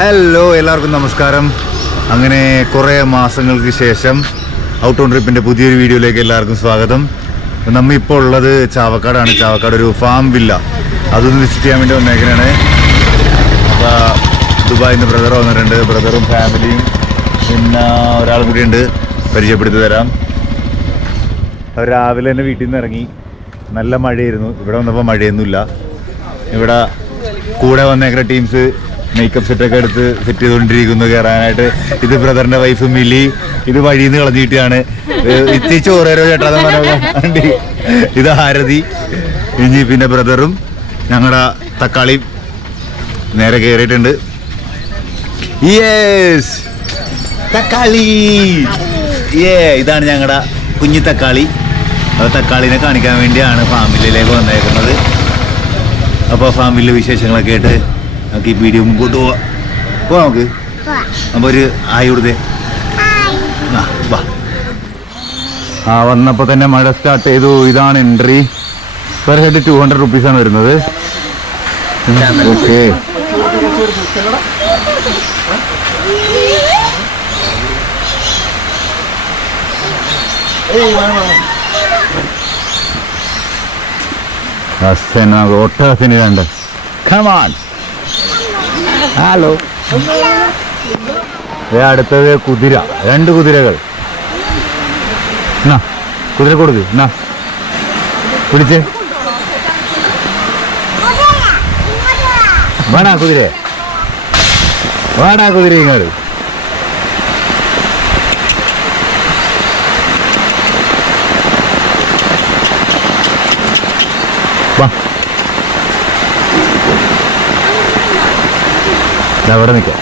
Hello, എല്ലാവർക്കും നമസ്കാരം. അങ്ങനെ കുറേ മാസങ്ങൾക്ക് ശേഷം ഔട്ട് ഓൺ ട്രിപ്പിൻ്റെ പുതിയൊരു വീഡിയോയിലേക്ക് എല്ലാവർക്കും സ്വാഗതം. നമ്മളിപ്പോൾ ഉള്ളത് ചാവക്കാടാണ്. ചാവക്കാട് ഒരു ഫാം വില്ല, അതൊന്ന് വിസിറ്റ് ചെയ്യാൻ വേണ്ടി വന്നേക്കണാണ്. അപ്പോൾ ദുബായിൽ നിന്ന് ബ്രദർ വന്നിട്ടുണ്ട്. ബ്രദറും ഫാമിലിയും പിന്നെ ഒരാളും കൂടി ഉണ്ട്, പരിചയപ്പെടുത്തി തരാം. അവർ രാവിലെ തന്നെ വീട്ടിൽ നിന്ന് ഇറങ്ങി. നല്ല മഴയായിരുന്നു. ഇവിടെ വന്നപ്പോൾ മഴയൊന്നുമില്ല. ഇവിടെ കൂടെ വന്നേക്കുന്ന ടീംസ് മേക്കപ്പ് സെറ്റൊക്കെ എടുത്ത് സെറ്റ് ചെയ്തുകൊണ്ടിരിക്കുന്നു കയറാനായിട്ട്. ഇത് ബ്രദറിൻ്റെ വൈഫ് മിലി. ഇത് വഴിയിൽ നിന്ന് കളഞ്ഞു കിട്ടിയാണ്. ഇത്തിച്ച് ഓരോരോ ചേട്ടാന്ന് പറഞ്ഞ ഇത് ഹാരതി. ഇനി പിന്നെ ബ്രദറും ഞങ്ങളുടെ തക്കാളി നേരെ കയറിയിട്ടുണ്ട്. യെസ്, തക്കാളി. ഇതാണ് ഞങ്ങളുടെ കുഞ്ഞി തക്കാളി. തക്കാളിനെ കാണിക്കാൻ വേണ്ടിയാണ് ഫാമിലിയിലേക്ക് വന്നേക്കുന്നത്. അപ്പോൾ ഫാമിലിയിലെ വിശേഷങ്ങളൊക്കെ ആയിട്ട് നമുക്ക് ഈ വീഡിയോ മുമ്പോട്ട് പോവാം. നമുക്ക് അപ്പോൾ ഒരു ആയി കൊടുത്തേ. വന്നപ്പോൾ തന്നെ മഴ സ്റ്റാർട്ട് ചെയ്തു. ഇതാണ് എൻട്രി. പെർ ഹെഡ് 200 റുപ്പീസാണ് വരുന്നത്. ഓക്കെ, ഒട്ടകത്തിന് രണ്ട്. കമാൻ. ഹലോ. അടുത്തത് കുതിര. 2 കുതിരകൾ. കുതിര കൊടുക്ക്. പിടിച്ച് വേണാ കുതിര, വേണാ കുതിര. ഇങ്ങോട്ട് അവിടെ നിൽക്കാം.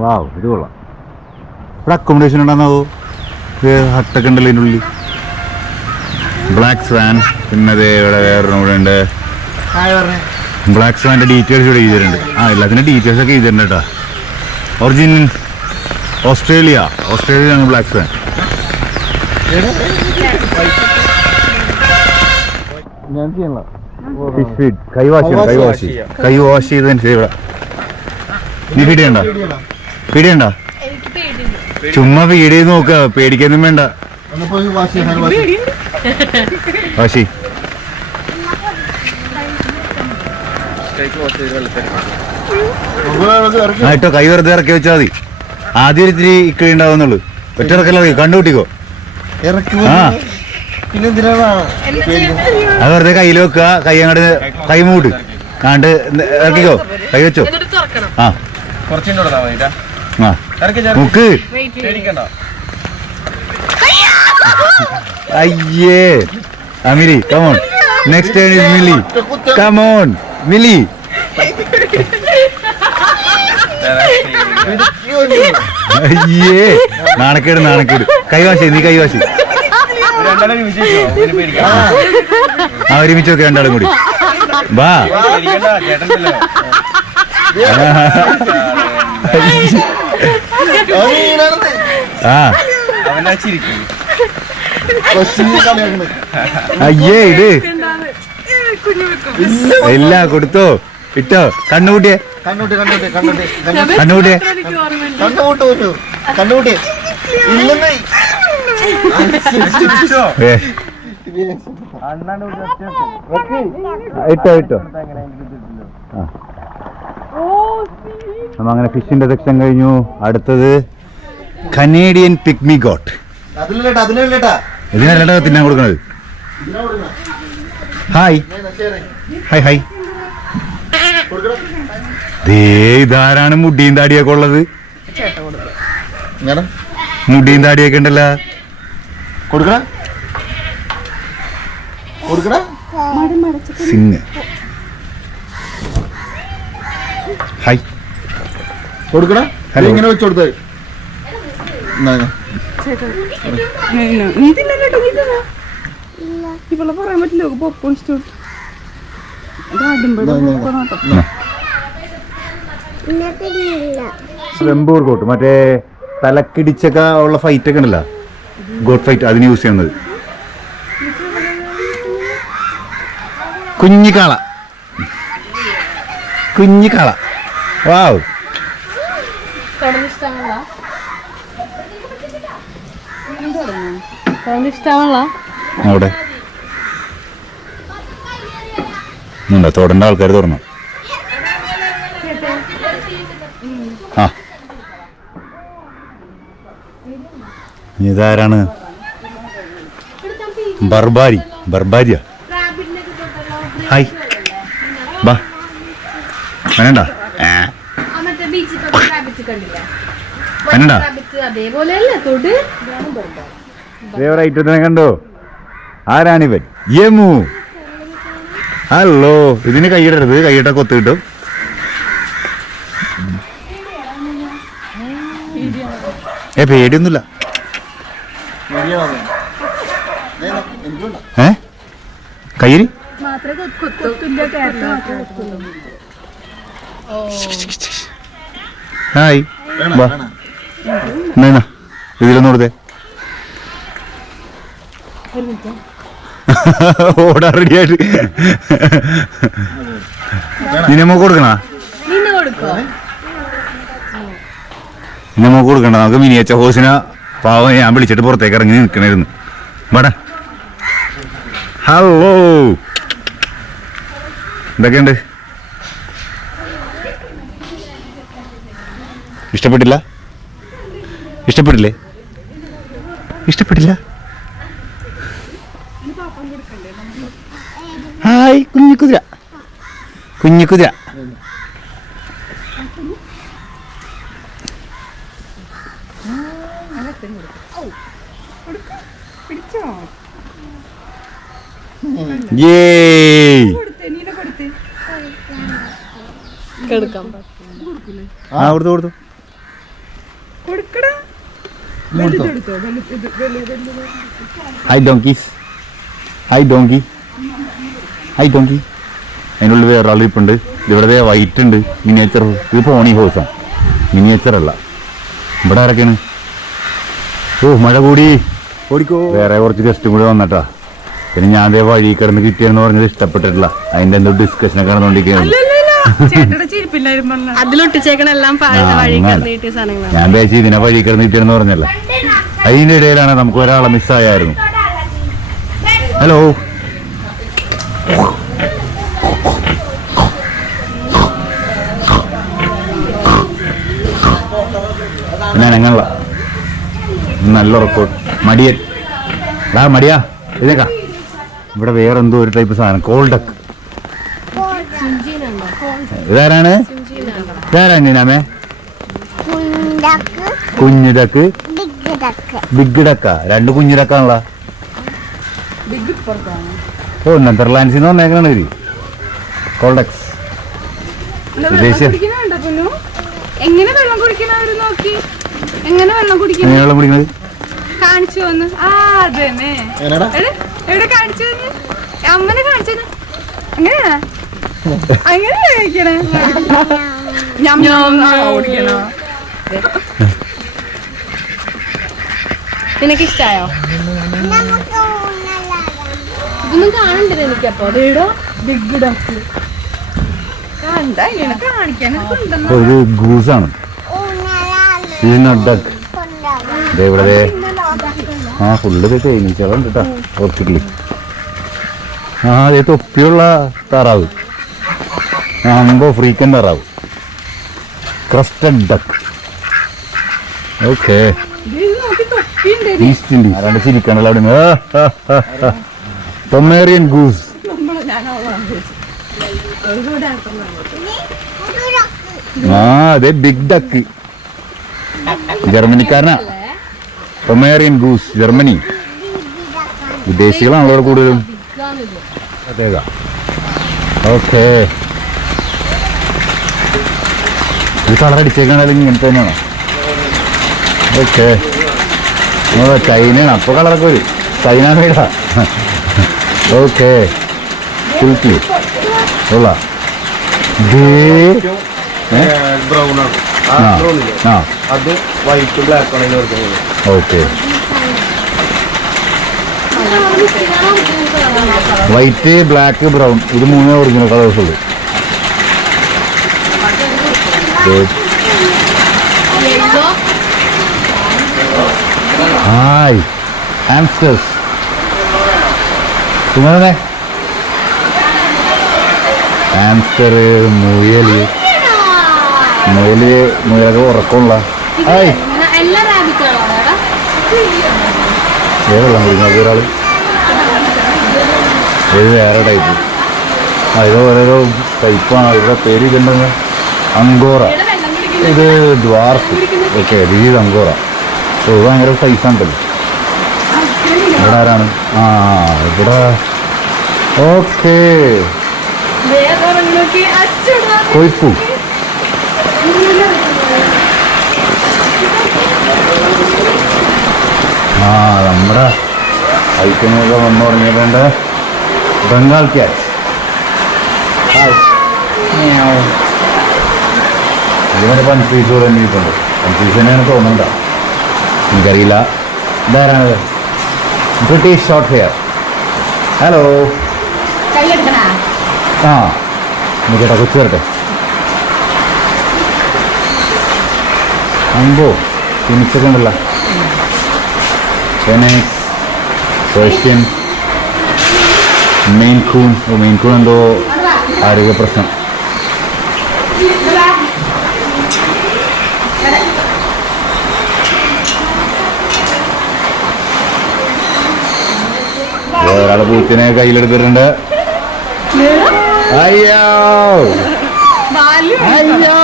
വാവ്, ഇത് കൊള്ളാം. ഇവിടെ അക്കോമഡേഷൻ ഉണ്ടാകുന്നാവോ? ഹട്ടൊക്കെ ഉണ്ടല്ലോ ഇതിനുള്ളിൽ. Black swan. പിന്നെ അതേ ഇവിടെ വേറൊരെണ്ണം കൂടെ ഉണ്ട്. ബ്ലാക്ക് സ്വാൻ്റെ ഡീറ്റെയിൽസ് ഇവിടെ എഴുതിയിട്ടുണ്ട്. എല്ലാത്തിൻ്റെ ഡീറ്റെയിൽസ് ഒക്കെ എഴുതിയിട്ടുണ്ട് കേട്ടോ. ഒറിജിൻ ഓസ്ട്രേലിയയാണ് ബ്ലാക്ക് സ്വാൻ. Fish feed. കൈ വാഷ് ചെയ്തതിന് ശരി. ഇവിടെ നീ പീടിയുണ്ടോ? ചുമ്മാ ഫീഡ് ചെയ്ത് നോക്കുക, പേടിക്കൊന്നും വേണ്ട. വാശി ഇട്ടോ. കൈ വെറുതെ ഇറക്കി വെച്ചാൽ മതി. ആദ്യം ഇത്തിരി ഇക്കടി ഉണ്ടാവുന്നുള്ളു. ഒറ്റ ഇറക്കല്ല, കണ്ടുകൂട്ടിക്കോ. അത് വെറുതെ കയ്യിൽ വെക്കുക. കൈ അങ്ങോട്ട് കൈ മൂട്ട് കാണ്ട് ഇറക്കിക്കോ. കൈ വെച്ചോ. മുക്ക്. അയ്യേ. മിലി, come on. Next turn is Millie. Come on, Millie. അയ്യേ, നാണക്കേട്. കൈവാശി, നീ കൈവാശി. ഒരുമിച്ച് നോക്കി രണ്ടാളും കൂടി. വാ. അയ്യേ, ഇത് ഇല്ല. കൊടുത്തോ, ഇട്ടോ. കണ്ണുകൂട്ടിയെ ഇട്ടോ. നമ്മ അങ്ങനെ ഫിഷിന്റെ സെക്ഷൻ കഴിഞ്ഞു. അടുത്തത് കനേഡിയൻ പിഗ്മി ഗോട്ട്. ഇതിനല്ലട്ടാ തിന്നാൻ കൊടുക്കണത്. ഹായ്. ഇതാരാണ് മുടിയും താടിയൊക്കെ ഉള്ളത്? മുടിയും താടിയൊക്കെ ഉണ്ടല്ലോ. സിംഗ്. ഹായ്. ഹലോ. ഇങ്ങനെ വെച്ചോടുത്ത ഇവളെ പറയാൻ പറ്റില്ല. പോപ്കോൺ ഇഷ്ടം. വെമ്പൂർ കോട്ട് മറ്റേ തലക്കിടിച്ചൊക്കെ ഉള്ള ഫൈറ്റ് ഒക്കെ ഉണ്ടല്ലോ, ഗോട്ട് ഫൈറ്റ്, അതിന് യൂസ് ചെയ്യുന്നത്. കുഞ്ഞിക്കാള, കുഞ്ഞിക്കാള. വാവ്, അവിടെ തോടേണ്ട ആൾക്കാർ തുറന്നു. ആ, ഇതാരാണ്? ബർബാരി, ബർബാരിയ. ഹായ്, ബാ വേണ്ട ഐറ്റത്തിനെ കണ്ടോ? ആരാണിവൻ? യമു. ഹലോ, ഇതിന് കൈയിടരുത്, കൈയിട്ട കൊത്ത് കിട്ടും. പേടിയൊന്നുമില്ല. കയ്യിൽ ഹായ്, ഇതിലൊന്നും കൊടുത്തേ. ഓടാ റെഡിയായിട്ട്. നിന്നെ മോക്ക് കൊടുക്കണ? നിന്നെ മോക്ക് കൊടുക്കണ്ട. നമുക്ക് മിനിയേച്ച ഹോസിനെ പാവം ഞാൻ വിളിച്ചിട്ട് പുറത്തേക്ക് ഇറങ്ങി നിൽക്കണായിരുന്നു. വേടാ. ഹലോ, എന്തൊക്കെയുണ്ട്? ഇഷ്ടപ്പെട്ടില്ല? ഇഷ്ടപ്പെട്ടില്ലേ? ഇഷ്ടപ്പെട്ടില്ല? ഹായ്, കുഞ്ഞിക്കുതിര, കുഞ്ഞിക്കുതിര. കൊടുത്തു കൊടുത്തു. Hi donkeys, hi donkey, hi donkey. അതിനുള്ളിൽ വേറെ ആൾ ഇപ്പുണ്ട്. ഇവിടെ വൈറ്റ് ഉണ്ട്, മിനിയേച്ചർ. ഇത് പോണി ഹോസാണ്, മിനിയേച്ചർ അല്ല. ഇവിടെ ആരൊക്കെയാണ്? ഓ, മഴ കൂടി, ഓടിക്കോ. വേറെ കുറച്ച് ഗസ്റ്റും കൂടി വന്നിട്ടാ. പിന്നെ ഞാൻ അതേ വഴി കിടന്ന് കിട്ടിയെന്ന് പറഞ്ഞത് ഇഷ്ടപ്പെട്ടിട്ടില്ല. അതിന്റെ എന്തോ ഡിസ്കഷനൊക്കെ നടന്നുകൊണ്ടിരിക്കുകയാണ്. ഞാൻ വിചാരിച്ചു ഇതിനെ വഴി കിടന്ന് കിട്ടിയെന്ന് പറഞ്ഞല്ല. അതിന്റെ ഇടയിലാണ് നമുക്ക് ഒരാളെ മിസ്സായായിരുന്നു. ഹലോ, പിന്നെ ഞങ്ങള നല്ല ഉറക്കോട്ട്. മടിയൻ, മടിയാ ഇതേക്കാ. ഇവിടെ വേറെ എന്തോ ഒരു ടൈപ്പ് സാധനം, കോൾഡക്ക്. ഇതാരാണ്? ഇതാരാമേ? കുഞ്ഞിടക്ക്, ബിഗ് ഡക്ക. രണ്ട് കുഞ്ഞിടക്കാണല്ലോ. ഓ, നെതർലാൻഡ്സിൽ നിന്ന് വന്നേക്കണ ഇവര്. കോൾഡക്സ് വിദേശ. എങ്ങനെ വെള്ളം കുടിക്കണവര് നോക്കി, എങ്ങനെ വെള്ളം കുടിക്കുന്നത് കാണിച്ചു വന്ന്. ആ, അതന്നെ. എവിടെ കാണിച്ചു വന്ന്? അമ്മനെ കാണിച്ചു വന്ന്. എങ്ങനെയാ അങ്ങനെ കഴിക്കണേ? ഓടിക്കണോ? നിനക്കിഷ്ടായോ? ഇതൊന്നും കാണണ്ടത് എനിക്കപ്പോ. അതേടോ ബിഗ് ഡക്ക്. എന്താ ഇങ്ങനെ കാണിക്കാനൊക്കെ? ഒരു ഗൂസാണ്. ഇവിടെ ആ ഫുള്ള് തേനീച്ചകളുണ്ട് കേട്ടോ ഹോസ്പിറ്റലിൽ. ആ, അതേ തൊപ്പിയുള്ള താറാവ്, ആകുമ്പോ ഫ്രീക്കൻ താറാവ്, crested duck. Okay, East Indies. ആരാണ്ട് ചിരിക്കണല്ലോ അവിടെ. Pomeranian goose. ആ, അതെ ബിഗ് ഡക്ക്. ജർമ്മനിക്കാരനാ. Pomeranian goose, Germany. വിദേശികളാണല്ലോ അവിടെ കൂടുതലും. ഓക്കെ, ഇത് കളർ അടിച്ചേക്കാണെങ്കിൽ ഇങ്ങനത്തെ തന്നെയാണോ? ഓക്കെ, ചൈനയാണ്. അപ്പോൾ കളറൊക്കെ വരും. ചൈന മെയ്ഡാ. ഓക്കെ സിൽക്കി ഉള്ള ബ്രൗൺ ആണ് ആ അത് വൈറ്റ് ബ്ലാക്ക് ആണ് വരുന്നത്. ഓക്കെ വൈറ്റ് ബ്ലാക്ക് ബ്രൗൺ ഇത് മൂന്നേ ഒറിജിനൽ കളേഴ്സ് ഉള്ളൂ. ഹായ് ഹാംസ്റ്റേഴ്സ് സുമേ ഹാംസ്റ്റർ മുയല് മുയലൊക്കെ ഉറക്കമുള്ള ഹായ് എല്ലാ റാബിറ്റുകളോ ഏതെല്ലാം കുടിക്കുന്നത് ഒരാൾ ഇത് വേറെ ടൈപ്പ് ഇത് ഓരോരോ ടൈപ്പാണ്. ഇവിടെ പേര് ഇതുണ്ടെന്ന് അങ്കോറ, ഇത് ദ്വാർഫ്. ഓക്കെ ഇത് അങ്കോറ. ഓ ഇത് ഭയങ്കര സൈസാണ്ടല്ലോ. ഇവിടെ ആരാണ്? ആ ഇവിടെ ഓക്കെ കൊയ്പ്പു. ആ നമ്മുടെ ഐറ്റമൊക്കെ വന്നു തുടങ്ങിയിട്ടുണ്ട്. ബംഗാൾ ക്യാറ്റ്. ഇതിനൊരു പൻഫീസ് കൂടെ എണ്ണിയിട്ടുണ്ട്. പൻഫീസ് തന്നെയാണ് തോന്നണ്ട, എനിക്കറിയില്ല. ഇതാരാണത്? British short hair. ഹലോ ആ നിൽക്കട്ടെ, കൊച്ചു വരട്ടെ. അമ്പോ ഫിനിക്സൊക്കെ ഉണ്ടല്ലോ. ഫെനക്സ്, Persian, Maine coon. Maine coon എന്തോ ആരോഗ്യ പ്രശ്നം. ഒരാള് പൂത്തിനെ കയ്യിലെടുത്തിട്ടുണ്ട്. അയ്യോ അയ്യോ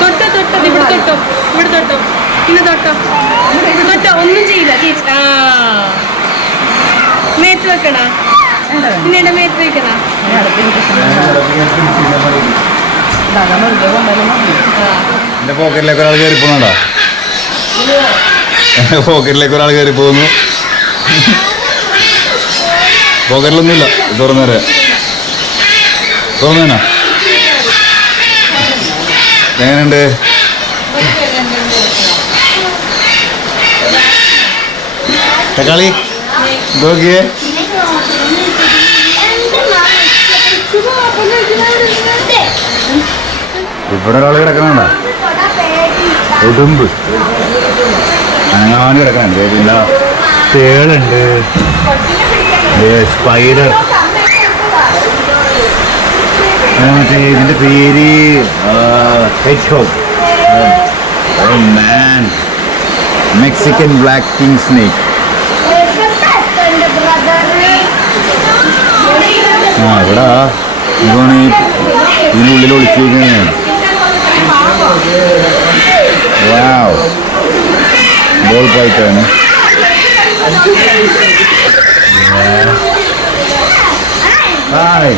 തൊട്ടോ തൊട്ടോ ഇവിടെ തൊട്ടോ, ഇവിടെ തൊട്ടോ, പിന്നെ തൊട്ടോ തൊട്ടോ. ഒന്നും ചെയ്യില്ല ചേച്ചി. ആ മേത്ത് വെക്കണ, പിന്നെ മേത്ത് വെക്കണ. എന്റെ പോക്കറ്റിലേക്ക് ഒരാൾ കയറി പോകുന്നുണ്ടോ? എന്റെ പോക്കറ്റിലേക്ക് ഒരാൾ കയറി പോകുന്നു. പോക്കറ്റിലൊന്നുമില്ല, തുറന്നേരെ തുറന്നേനാ. എങ്ങനെയുണ്ട്? തക്കാളി നോക്കിയേ. ഇവിടെ ഒരാൾ കിടക്കണണ്ട, ഉടുമ്പ് അങ്ങനെ കിടക്കണുണ്ട്. പിന്നെ തേളുണ്ട്, സ്പൈഡർ. മറ്റേ ഇതിന്റെ പേര് ഹെഡ്ജോഗ്. മാൻ, മെക്സിക്കൻ ബ്ലാക്ക് കിങ് സ്നേക്ക്. ആ ഇവിടെ ഇതാണ് ഇതിനുള്ളിൽ ഒളിച്ചിരിക്കുകയാണ്. വാവ്, ബോൾ പൈറ്റാണ്. ഹായ്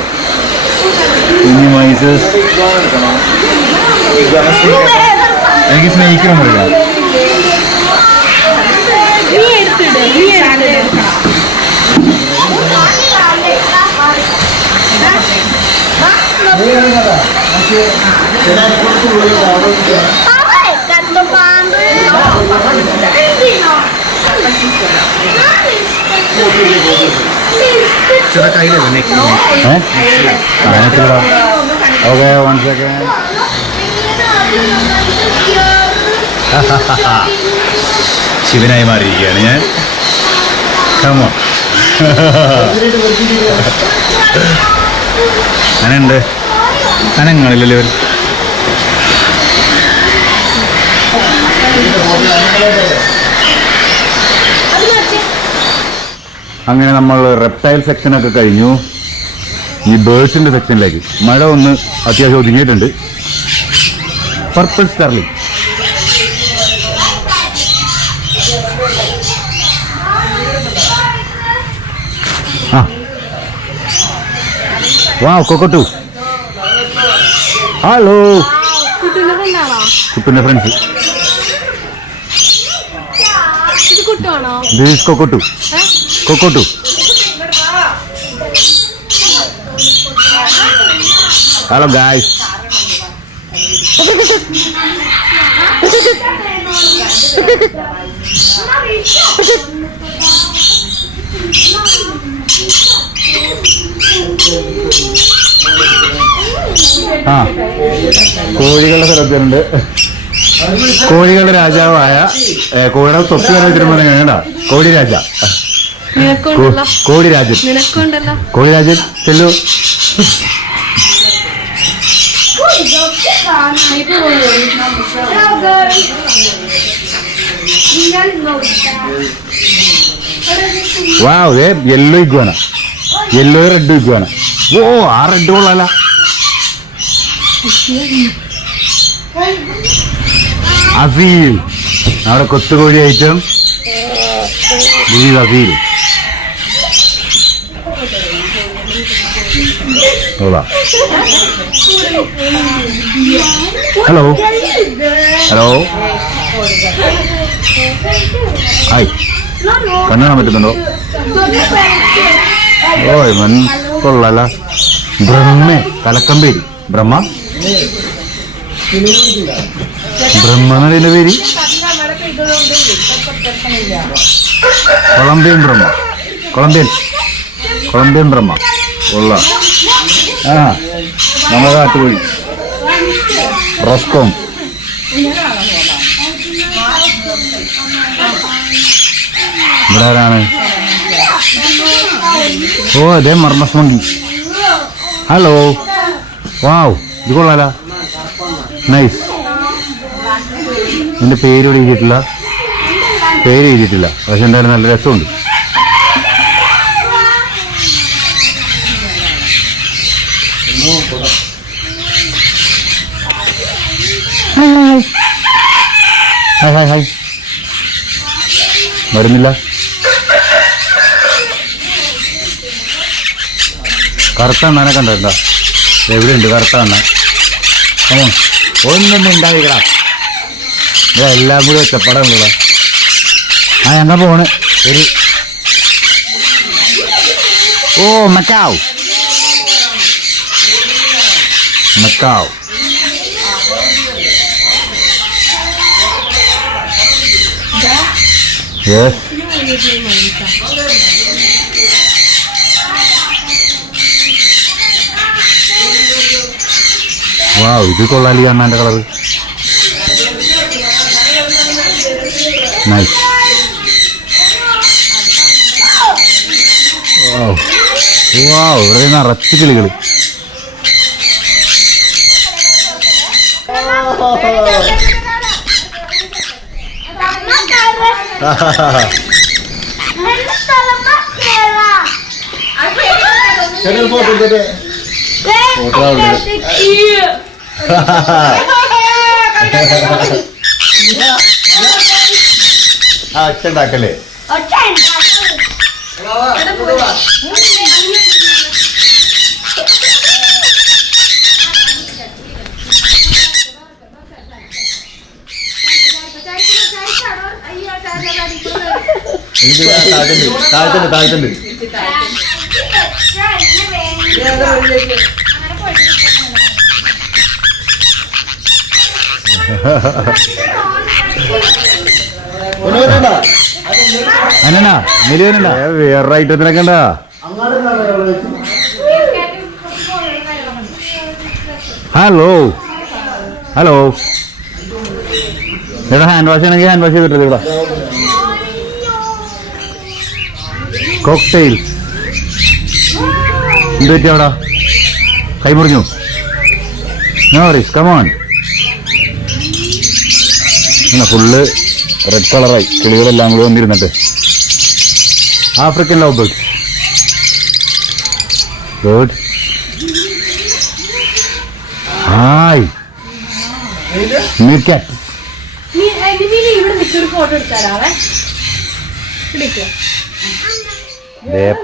കുഞ്ഞു മൈസസ്. എനിക്ക് സ്നേഹിക്കണം പറയാം. നീ എടുത്തിട്, നീ എടുത്തിട്. Okay, 1 second. ശിവനായി മാറിയിരിക്കുകയാണ് ഞാൻ. കമോ അങ്ങനെയുണ്ട് അനങ്ങളില്ലല്ലോ. അങ്ങനെ നമ്മൾ റെപ്റ്റൈൽ സെക്ഷനൊക്കെ കഴിഞ്ഞു. ഈ ബേർഡ്സിന്റെ സെക്ഷനിലേക്ക് മഴ ഒന്ന് അത്യാവശ്യം ഒതുങ്ങിയിട്ടുണ്ട്. Purple Stirling. ആ വാ, കൊക്കട്ടു. ഹലോ കുട്ടുവിന്റെ ഫ്രണ്ടാണോ? കുട്ടുവിന്റെ ഫ്രണ്ട്സ്. ഇത് കുട്ടുവാണോ? This cockatoo. Cockatoo. Hello guys. ആ കോഴികളുടെ സ്ഥലത്തുണ്ട്. കോഴികളുടെ രാജാവായ കോഴികളുടെ തൊപ്പി വെച്ചിട്ട് കേട്ടാ കോഴി രാജ. നിനക്കുണ്ടല്ലോ. കോഴി രാജൻ. നിനക്കുണ്ടല്ലോ. കോഴി രാജൻ ചെല്ലു. Wow yellow iguana. Yellow red iguana. ഓ ആ റെഡ് കൊള്ളാല. അസീൽ നമ്മുടെ കൊത്തുകോഴി ഐറ്റം. Aseel hello hello hi. കണ്ണു കാണാൻ പറ്റുന്നുണ്ടോ? ഓ ഇവൻ കൊള്ളാല. ബ്രഹ്മേ കലക്കമ്പേരി. ബ്രഹ്മ ബ്രഹ്മയുടെ പേര് കൊളംബിയൻ ബ്രഹ്മ. കൊളംബിയൻ ബ്രഹ്മ ഉള്ള ആ നമ്മുടെ കാട്ടുപോയി റോസ്കോം. ഇവിടെ ആരാണ്? ഓ അതെ മർമസ് മങ്കി. ഹലോ വാവ് ഇത് കൊള്ളാല. നൈസ്. എൻ്റെ പേര് ഇവിടെ എഴുതിയിട്ടില്ല. പക്ഷെ എന്തായാലും നല്ല രസമുണ്ട്. ഹായ് ഹായ് വരുന്നില്ല. കറുത്ത അണ്ണാനെ കണ്ടിട്ടുണ്ടോ? എവിടെയുണ്ട് കറുത്ത അണ്ണ? ഒന്നും ഉണ്ടാവില്ല. എല്ലാം കൂടി ഒറ്റപ്പാടാണല്ലോ. ആ ഞങ്ങൾ പോണ്. ഒരു ഓ മക്കാവ് യെസ്. വാവ് ഇത് കൊള്ളാലി അണ്ണാൻ്റെ കളറ്. നൈസ്. വാവ് ഇവിടെ നിറച്ച് കിളികൾ. അച്ഛണ്ടാക്കല്ലേ? താഴ്ത്തുണ്ട്. അനനാ നിലുവനാ വേറെ ഐറ്റത്തിനൊക്കെ ഉണ്ടാ. ഹലോ ഇവിടെ ഹാൻഡ് വാഷ് ആണെങ്കിൽ ഹാൻഡ് വാഷ് ചെയ്തിട്ടില്ല. ഇവിടെ കോക്ടെയിൽസ് എന്ത് പറ്റി അവിടെ? കൈ മുറിഞ്ഞു? No worries come on. Full red കളറായി കിളികളെല്ലാം കൂടി വന്നിരുന്നിട്ട്. African love birds. Good. Hi meerkat.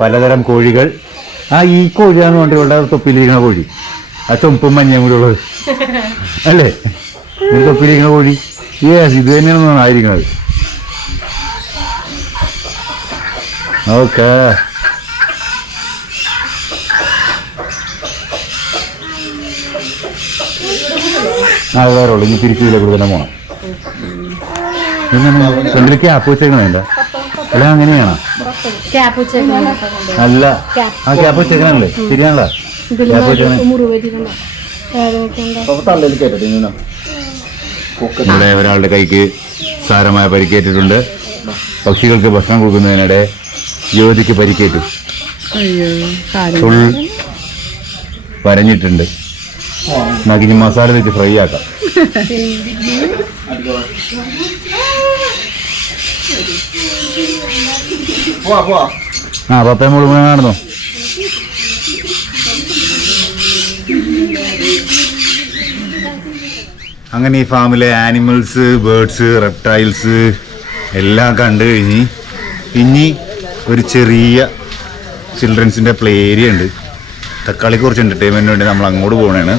പലതരം കോഴികൾ. ഈ കോഴിയാന്ന് പറഞ്ഞിട്ട് ഇവിടെ തൊപ്പിയിലിരിക്കുന്ന കോഴി. ആ ചുമപ്പും മഞ്ഞയും കൂടി ഉള്ളത്. അല്ലേ ഒരു തൊപ്പിലിരിക്കുന്ന കോഴി യെസ് ഇത് തന്നെയാണ് ആയിരിക്കുന്നത്. ഓക്കെ ആ വേറെ ഉള്ളു. ഇനി തിരിച്ചു ഇതിലെ കൂടെ തന്നെ പോകണം. എങ്ങനെ ഫ്രണ്ടിൽ ക്യാപ്പ് വെച്ചേക്കണേണ്ട അല്ല അങ്ങനെയാണോ? അല്ല ആ ക്യാപ്പ് വെച്ചേക്കണല്ലേ ശരിയാണല്ലോ. ക്യാപ്പ് വെച്ചേക്കണേ ഇവിടെ ഒരാളുടെ കൈക്ക് സാരമായ പരിക്കേറ്റിട്ടുണ്ട്. പക്ഷികൾക്ക് ഭക്ഷണം കൊടുക്കുന്നതിനിടെ യുവതിക്ക് പരിക്കേറ്റു. ഫുൾ വരഞ്ഞിട്ടുണ്ട്. നമുക്കിനി മസാല വെച്ച് ഫ്രൈ ആക്കാം. ആ പപ്പ മുഴുവൻ കാണുന്നു. അങ്ങനെ ഈ ഫാമിലെ ആനിമൽസ്, ബേർഡ്സ്, റെപ്റ്റൈൽസ് എല്ലാം കണ്ടു കഴിഞ്ഞ് ഇനി ഒരു ചെറിയ ചിൽഡ്രൻസിൻ്റെ പ്ലേ ഏരിയ ഉണ്ട്. തക്കാളിക്ക് കുറച്ച് എൻ്റർടൈൻമെൻറ്റിന് വേണ്ടി നമ്മൾ അങ്ങോട്ട് പോകണേണ്.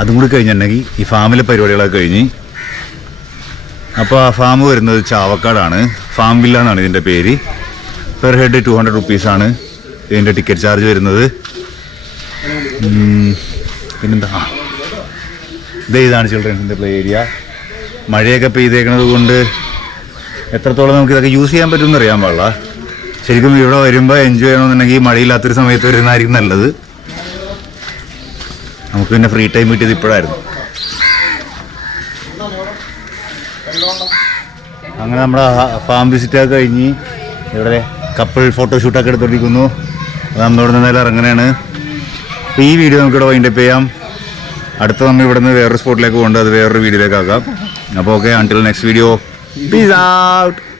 അതും കൂടി കഴിഞ്ഞിട്ടുണ്ടെങ്കിൽ ഈ ഫാമിലെ പരിപാടികളൊക്കെ കഴിഞ്ഞ്. അപ്പോൾ ആ ഫാം വരുന്നത് ചാവക്കാടാണ്. ഫാം വില്ല എന്നാണ് ഇതിൻ്റെ പേര്. പെർ ഹെഡ് 200 റുപ്പീസാണ് ഇതിൻ്റെ ടിക്കറ്റ് ചാർജ് വരുന്നത്. പിന്നെന്താ ഇതാണ് ചിൽഡ്രൻസിൻ്റെ പ്ലേ ഏരിയ. മഴയൊക്കെ പെയ്തേക്കുന്നത് കൊണ്ട് എത്രത്തോളം നമുക്ക് ഇതൊക്കെ യൂസ് ചെയ്യാൻ പറ്റുമെന്ന് അറിയാൻ പാടില്ല. ശരിക്കും ഇവിടെ വരുമ്പോൾ എൻജോയ് ചെയ്യണമെന്നുണ്ടെങ്കിൽ മഴയില്ലാത്തൊരു സമയത്ത് വരുന്നതായിരിക്കും നല്ലത്. നമുക്ക് പിന്നെ ഫ്രീ ടൈം കിട്ടിയത് ഇപ്പോഴായിരുന്നു. അങ്ങനെ നമ്മുടെ ഫാം വിസിറ്റൊക്കെ കഴിഞ്ഞ് ഇവിടെ കപ്പിൾ ഫോട്ടോഷൂട്ടൊക്കെ എടുത്തോണ്ടിരിക്കുന്നു. അത് നമ്മളിവിടെ നിന്ന് ഇറങ്ങണേണ്. അപ്പോൾ ഈ വീഡിയോ നമുക്കിവിടെ വൈൻഡപ്പ് ചെയ്യാം. അടുത്ത നമ്മൾ ഇവിടെ നിന്ന് വേറൊരു സ്പോട്ടിലേക്ക് പോകേണ്ടത്, അത് വേറൊരു വീഡിയോയിലേക്ക് ആക്കാം. അപ്പോൾ okay, until next video, peace out.